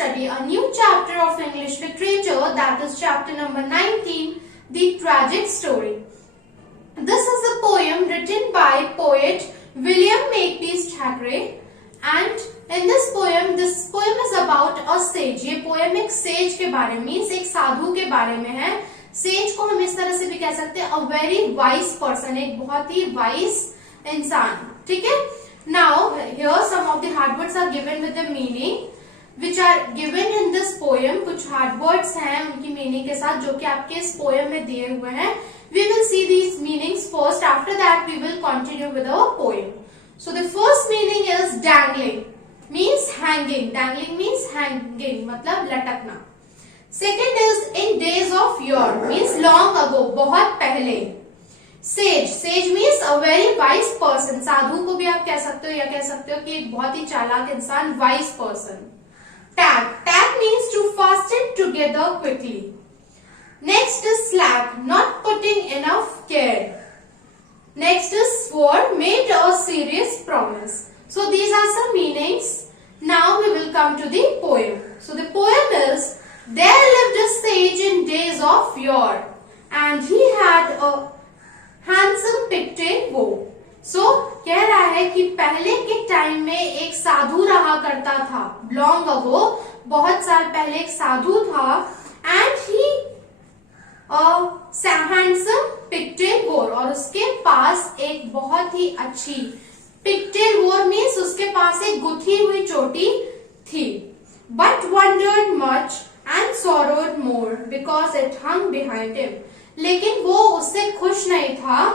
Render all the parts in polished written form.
study a new chapter of English literature, that is chapter number 19, The Tragic Story. This is a poem written by poet William Makepeace Thackeray, and in this poem is about a sage. ये poem एक sage के बारे में, means एक साधु के बारे में है. Sage को हम इस तरह से भी कह सकते हैं, a very wise person, एक बहुत ही wise इंसान. ठीक है. Now here some of the hard words are given with the meaning which are given in this poem. कुछ hard words हैं उनकी meaning के साथ जो कि आपके इस poem में दिए हुए हैं. We will see these meanings first. After that we will continue with our poem. So the first meaning is dangling, means hanging. Dangling means hanging, मतलब लटकना. Second is in days of yore, means long ago, बहुत पहले. Sage, sage means a very wise person. साधु को भी आप कह सकते हो या कह सकते हो कि एक बहुत ही चालाक इंसान, wise person. Tag, tag means to fasten together quickly. Next is slack, not putting enough care. Next is swore, made a serious promise. So these are some meanings. Now we will come to the poem. So the poem is, there lived a sage in days of yore, and he had a handsome pigtail bow. So कह रहा है कि पहले के time में एक साधु रहा करता था. Long ago, बहुत साल पहले एक साधु था, and he हैंडसम पिगटेल वोर, और उसके पास एक बहुत ही अच्छी पिगटेल वोर मीन्स उसके पास एक गुथी हुई चोटी थी. But wondered much and sorrowed more because it hung behind him. लेकिन वो उससे खुश नहीं था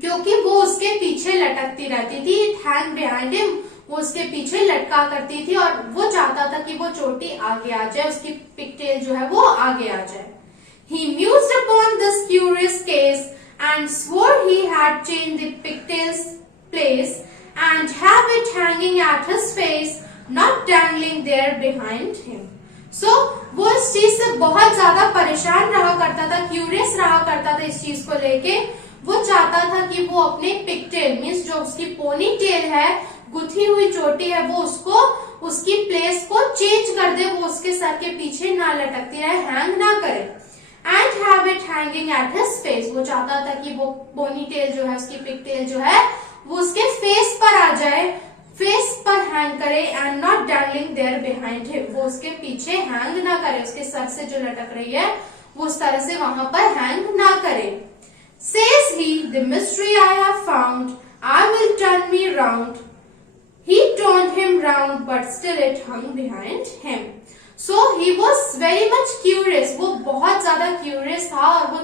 क्योंकि वो उसके पीछे लटकती रहती थी. इट हैंग बिहाइंड हिम, वो उसके पीछे लटका करती थी और वो चाहता था कि वो चोटी आगे आ जाए, उसकी पिगटेल जो है वो आगे आ जाए. He mused upon this curious case and swore he had changed the pigtail's place and have it hanging at his face, not dangling there behind him. So वो इस चीज से बहुत ज्यादा परेशान रहा करता था, क्यूरियस रहा करता था इस चीज को लेके. वो चाहता था कि वो अपने पिगटेल मीन्स जो उसकी पोनी टेल है, गुथी हुई चोटी है, वो उसको उसकी प्लेस को चेंज कर दे, वो उसके सर के पीछे ना लटकती रहे, हैंग ना करे. And have it hanging at his face. वो चाहता था कि वो पोनी टेल जो है, उसकी पिगटेल जो है, वो उसके फेस पर आ जाए, फेस पर हैंग करे. And not dangling there behind him, वो उसके पीछे हैंग ना करे, उसके सर से जो लटक रही है वो उस तरह से वहां पर हैंग ना करे. Says he, the mystery I have found, I will turn me round. He turned him round, but still it hung behind him. So he was very much curious. वो बहुत ज्यादा क्यूरियस था और वो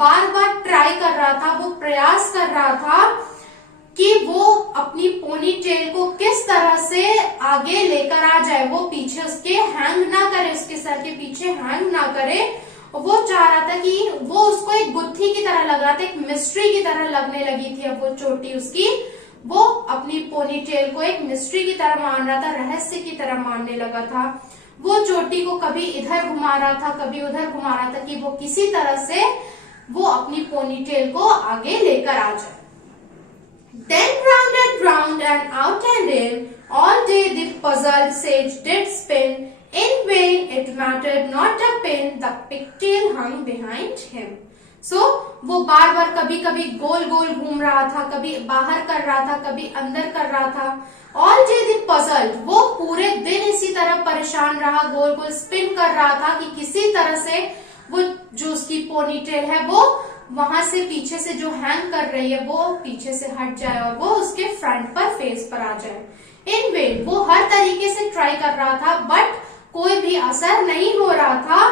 बार बार ट्राई कर रहा था, वो प्रयास कर रहा था कि वो अपनी पोनी टेल को किस तरह से आगे लेकर आ जाए, वो पीछे उसके हैंग ना करे, उसके सर के पीछे हैंग ना करे. वो चाह रहा था कि वो उसको एक गुत्थी की तरह लग रहा था, एक मिस्ट्री की तरह लगने लगी थी. अब वो चोटी उसकी, वो अपनी पोनी टेल को एक मिस्ट्री की तरह मान रहा था, रहस्य की तरह मानने लगा था. वो चोटी को कभी इधर घुमा रहा था, कभी उधर घुमा रहा था कि वो किसी तरह से वो अपनी पोनीटेल को आगे लेकर आ जाए. Then round and out and in, all day the puzzled sage did spin. In vain it mattered not a pin, the pigtail hung behind him. So वो बार बार कभी कभी गोल गोल घूम रहा था, कभी बाहर कर रहा था, कभी अंदर कर रहा था. All day the puzzled, वो पूरे दिन इसी तरह परेशान रहा, गोल गोल स्पिन कर रहा था कि किसी तरह से वो जो उसकी पोनीटेल है वो वहां से पीछे से जो हैंग कर रही है वो पीछे से हट जाए और वो उसके फ्रंट पर, फेस पर आ जाए. इन वेन, वो हर तरीके से ट्राई कर रहा था बट कोई भी असर नहीं हो रहा था,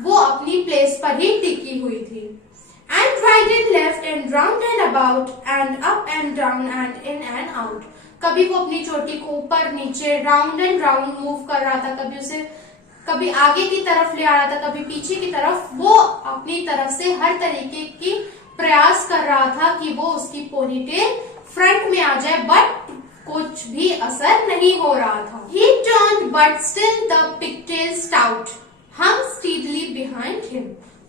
वो अपनी प्लेस पर ही टिकी हुई थी. And right and left and round and about and up and down and in and out. कभी वो अपनी चोटी को ऊपर नीचे, राउंड एंड राउंड मूव कर रहा था, कभी उसे कभी आगे की तरफ ले आ रहा था, कभी पीछे की तरफ. वो अपनी तरफ से हर तरीके की प्रयास कर रहा था कि वो उसकी पोनीटेल फ्रंट में आ जाए, बट कुछ भी असर नहीं हो रहा था. He turned but still the pigtail stout hung steadily behind him.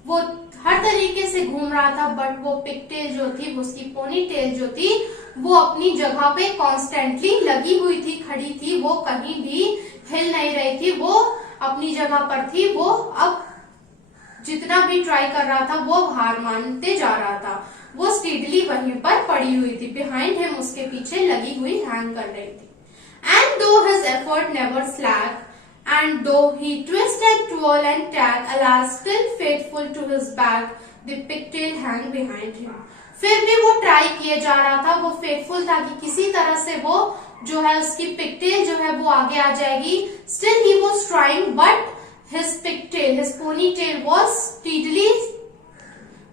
वो हर तरीके से घूम रहा था बट वो पिगटेल जो थी, वो उसकी पोनीटेल जो थी, वो अपनी जगह पे कॉन्स्टेंटली लगी हुई थी, खड़ी थी, वो कहीं भी हिल नहीं रही थी, वो अपनी जगह पर थी। वो अब जितना भी ट्राई कर रहा था वो हार मानते जा रहा था। वो स्टीडली वहीं पर पड़ी हुई थी। बिहाइंड हिम, उसके पीछे लगी हुई हैंग कर रही थी। एंड दो his effort never slack and though he twist and twirl and tag, alas, still faithful to his back, the pigtail hang behind him. फिर भी वो ट्राई किए जा रहा था, वो फेथफुल था कि किसी तरह से वो जो है उसकी पिगटेल जो है वो आगे आ जाएगी। Still he was trying, but his pigtail, his ponytail was steadily,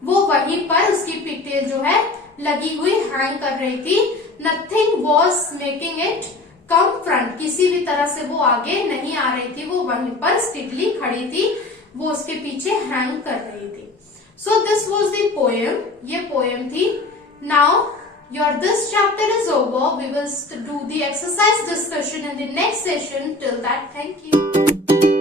वो वहीं पर उसकी पिगटेल जो है लगी हुई हैंग कर रही थी। Nothing was making it come front, किसी भी तरह से वो आगे नहीं आ रही थी, वो वहीं पर स्टिकली खड़ी थी, वो उसके पीछे हैंग कर रही थी। So this was the poem, ये पोएम थी। Now your this chapter is over, we will do the exercise discussion in the next session. Till that, thank you.